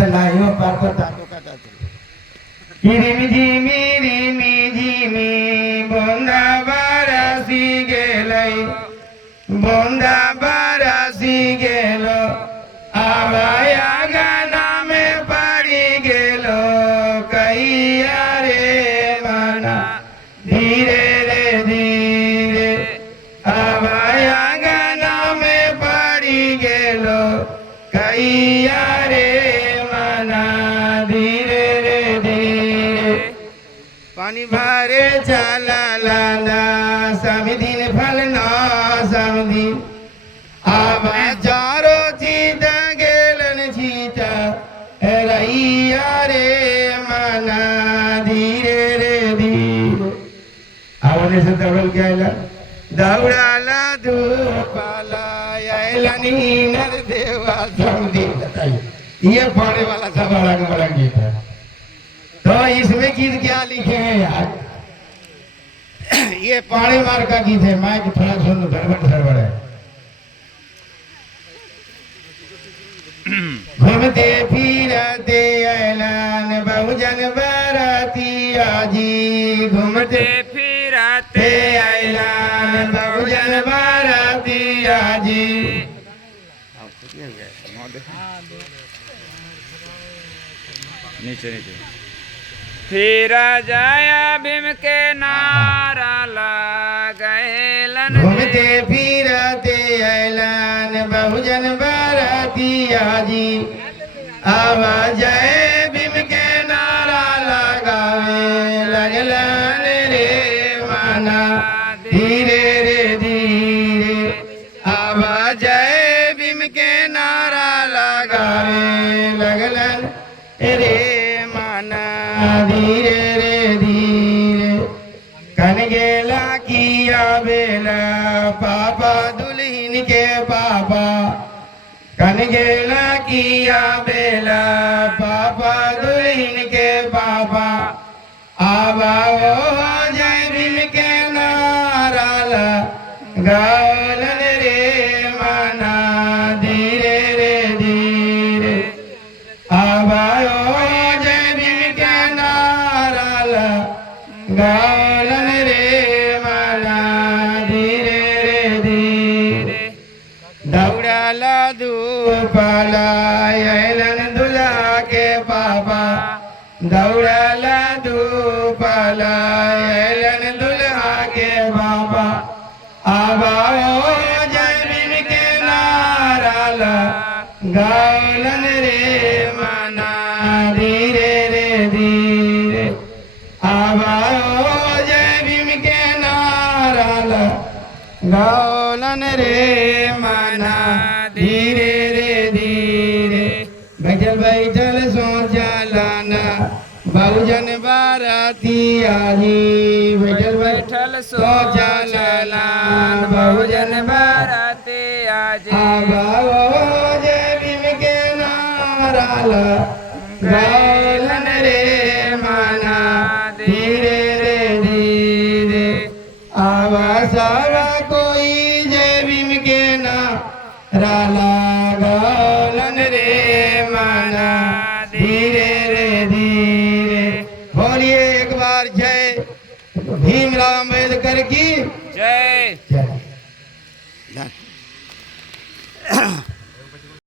तो नहीं हो पाता तातो काटा रिमी झिमी बंदा बारासी गेलै बंदा बारासी गेलो आवाया गाना में पड़ी गेलो कहिया रे मना धीरे रे धीरे आवाया गाना में पड़ी गेलो कहिया रे मना धीरे रे धीरे पानी भरे चला लाना समिदिन फलना समिदिन आवा चारो चीता गेलन चीता रैया रे मना धीरे रे धीरे आवने से दौड़ के आयला दौड़ाला धूपाला आयला नीनर देवा समिदिन ये पढ़ने वाला सब बड़ा गीत है तो इसमें गीत क्या लिखे हैं यार ये पाड़े मार का गीत है माइक थोड़ा सुन धड़बड़ है घूमते फिरते ऐलान बहुजन बाराती आजी घूमते फिरते ऐलान बहुजन बाराती आजी नीचे फिर जाया भीम के नारा लगैलन घूमते फिरते ऐलान बहुजन बाराती आजी आवाज भीम के नारा लगावे लगलन रे माना धीरे रे धीरे आवाज भीम के नारा लगावे लगलन रे माना धीरे रे धीरे कन गेला किया बेला पापा दुल्हन के पापा कन गेला किया बेला पापा दुल्हन के पापा आवा ओ जय भीम के नारा गावलन रे माना धीरे रे धीरे आवा ओ जय भीम के नारा गावलन रे माना धीरे रे धीरे दौड़ाला धूपाला ऐलन दुल्हा के पापा दौड़ाला धूपाला ऐलन दुल्हा के पापा आवा ओ जय भीम के नारा गावलन रे माना धीरे रे धीरे आवा ओ जय भीम के नारा गावलन रे माना धीरे रे धीरे बैठल बैठल सोचालाना बहुजन बाराती आजी बैठल बैठल सोचालाना बहुजन बाराती आजी आवा ओ जय भीम के नारा गावलन रे माना धीरे रे धीरे आवा सारा कोई जय भीम के नारा गावलन रे माना धीरे रे धीरे बोलिए एक बार जय भीमराव अम्बेडकर की जय